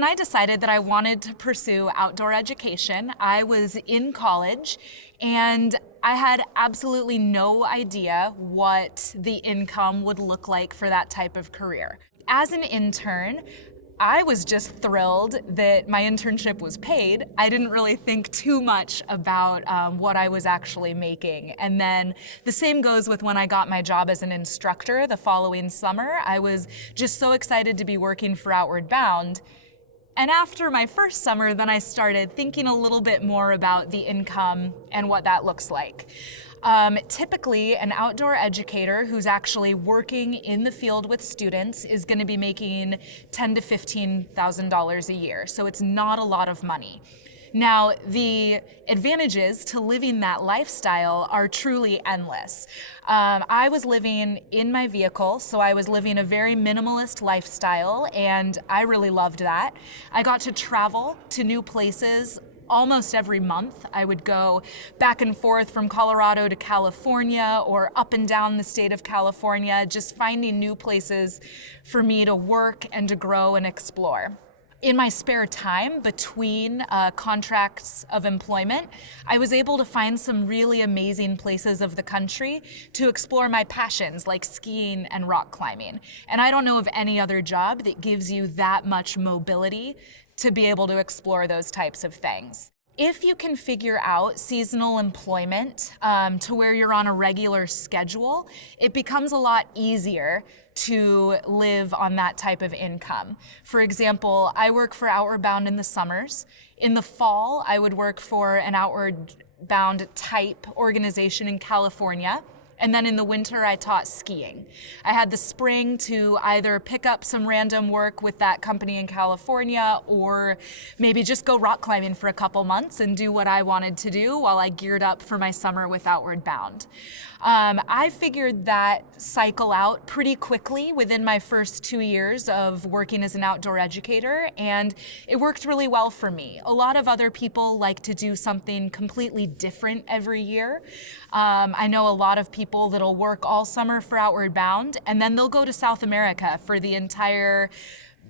when I decided that I wanted to pursue outdoor education, I was in college and I had absolutely no idea what the income would look like for that type of career. As an intern, I was just thrilled that my internship was paid. I didn't really think too much about what I was actually making. And then the same goes with when I got my job as an instructor the following summer. I was just so excited to be working for Outward Bound. And after my first summer, then I started thinking a little bit more about the income and what that looks like. Typically, an outdoor educator who's actually working in the field with students is going to be making $10,000 to $15,000 a year, so it's not a lot of money. Now, the advantages to living that lifestyle are truly endless. I was living in my vehicle, so I was living a very minimalist lifestyle, and I really loved that. I got to travel to new places almost every month. I would go back and forth from Colorado to California or up and down the state of California, just finding new places for me to work and to grow and explore. In my spare time between contracts of employment, I was able to find some really amazing places of the country to explore my passions like skiing and rock climbing. And I don't know of any other job that gives you that much mobility to be able to explore those types of things. If you can figure out seasonal employment to where you're on a regular schedule, it becomes a lot easier to live on that type of income. For example, I work for Outward Bound in the summers. In the fall, I would work for an Outward Bound type organization in California. And then in the winter, I taught skiing. I had the spring to either pick up some random work with that company in California or maybe just go rock climbing for a couple months and do what I wanted to do while I geared up for my summer with Outward Bound. I figured that cycle out pretty quickly within my first 2 years of working as an outdoor educator, and it worked really well for me. A lot of other people like to do something completely different every year. I know a lot of people that'll work all summer for Outward Bound, and then they'll go to South America for the entire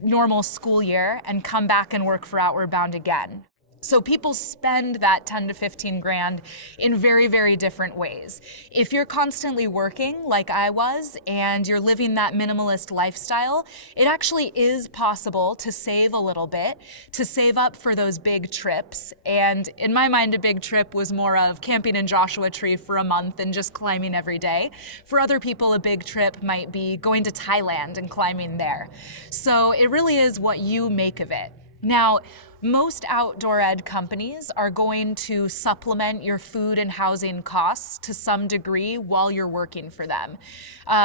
normal school year and come back and work for Outward Bound again. So people spend that 10 to 15 grand in very, very different ways. If you're constantly working like I was and you're living that minimalist lifestyle, it actually is possible to save a little bit, to save up for those big trips. And in my mind, a big trip was more of camping in Joshua Tree for a month and just climbing every day. For other people, a big trip might be going to Thailand and climbing there. So it really is what you make of it. Now, most outdoor ed companies are going to supplement your food and housing costs to some degree while you're working for them.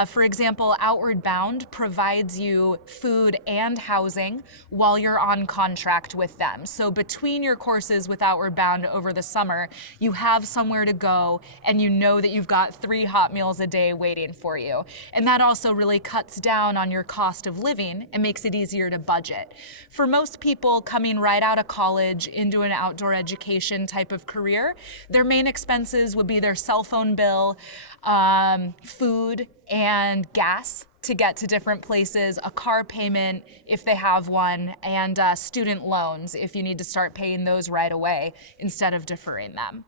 For example, Outward Bound provides you food and housing while you're on contract with them. So between your courses with Outward Bound over the summer, you have somewhere to go and you know that you've got 3 hot meals a day waiting for you. And that also really cuts down on your cost of living and makes it easier to budget. For most people coming right out of college into an outdoor education type of career, their main expenses would be their cell phone bill, food, and gas to get to different places, a car payment if they have one, and student loans if you need to start paying those right away instead of deferring them.